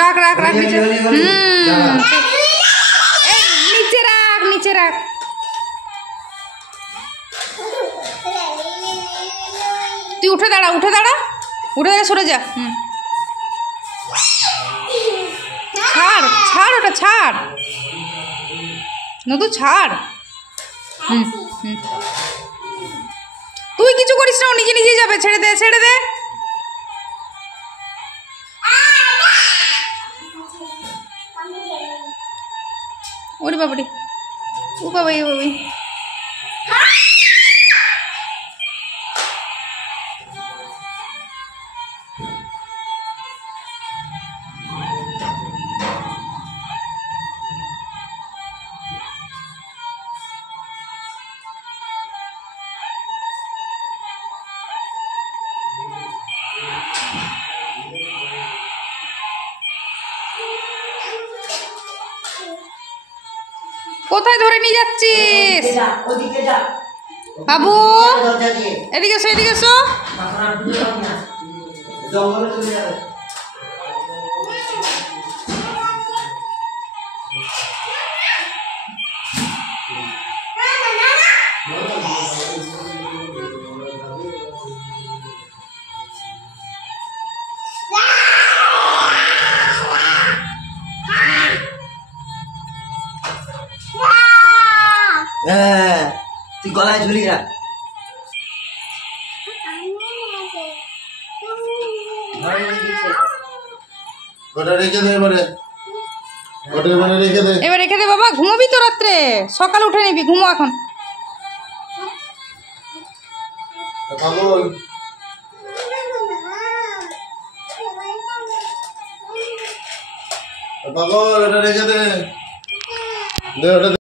রাখ রাখ রাখ নিচে। এই নিচে রাখ, নিচে রাখ। তুই উঠে দাঁড়া, উঠে দাঁড়া, উঠে দাঁড়া, সরে যা। ছাড় ছাড়, ওটা ছাড়, নদু ছাড়। তুই কিছু করিস না, ও নিজে নিজে যাবে। ছেড়ে দে, ছেড়ে দে। ওরে বাবারে, ও বাবাই, ও বাবাই। কোথায় ধরে নিয়ে যাচ্ছিস বাবু? এদিকে এসো, এদিকে এসো। তুই গলায় ঝুলি রাখ। এবার রেখে দে বাবা, ঘুমাবি তো রাত্রে, সকাল উঠে নিবি, ঘুমো এখন। পাগল, ওটা রেখে দে।